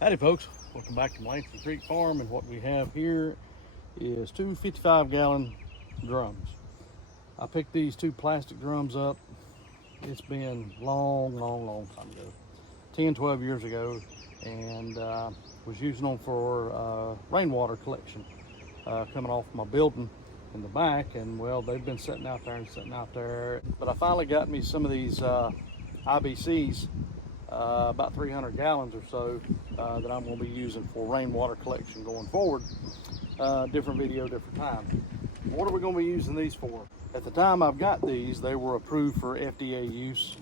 Howdy folks, welcome back to Langston Creek Farm, and what we have here is two 55-gallon drums. I picked these two plastic drums up. It's been long time ago, 10-12 years ago, and was using them for rainwater collection coming off my building in the back, and well, they've been sitting out there. But I finally got me some of these IBCs, about 300 gallons or so, that I'm going to be using for rainwater collection going forward. Different video, different time. What are we going to be using these for? At the time I've got these, they were approved for FDA use,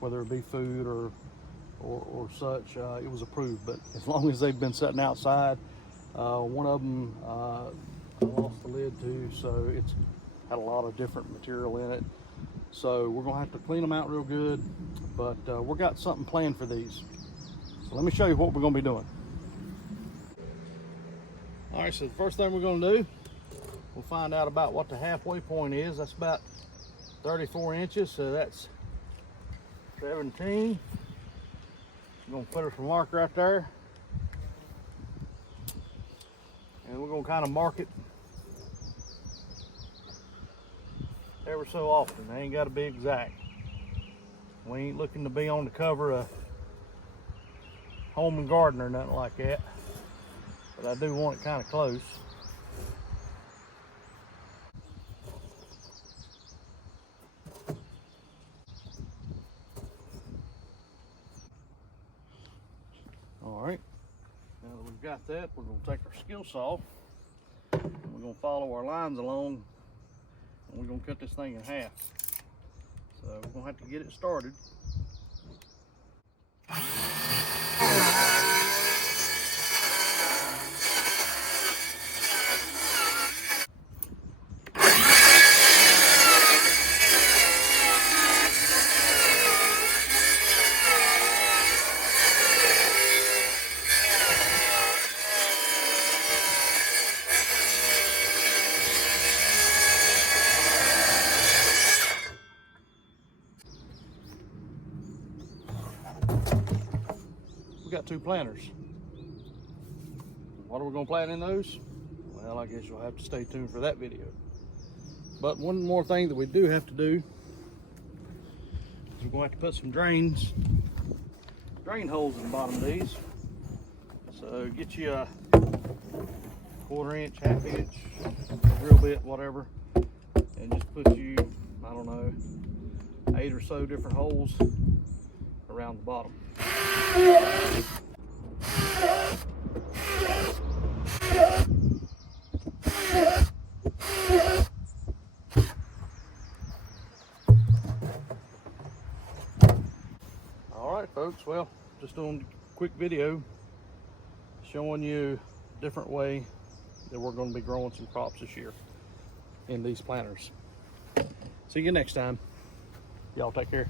whether it be food or such. It was approved, but as long as they've been sitting outside, one of them I lost the lid to, so it's had a lot of different material in it. So we're gonna have to clean them out real good, but we've got something planned for these. So let me show you what we're gonna be doing. All right, so the first thing we're gonna do, we'll find out about what the halfway point is. That's about 34 inches, so that's 17. We're gonna put a mark right there. And we're gonna kind of mark it ever so often. They ain't got to be exact. We ain't looking to be on the cover of Home and Garden or nothing like that, but I do want it kind of close. All right, now that we've got that, we're going to take our skill saw and we're going to follow our lines along, and we're going to cut this thing in half. So we're going to have to get it started. We got two planters. What are we going to plant in those? Well, I guess you'll have to stay tuned for that video. But one more thing that we do have to do is we're going to have to put some drain holes in the bottom of these. So get you a 1/4 inch, 1/2 inch, drill bit, whatever, and just put you, I don't know, 8 or so different holes around the bottom. All right, folks, well, just doing a quick video showing you a different way that we're going to be growing some crops this year in these planters. See you next time. Y'all take care.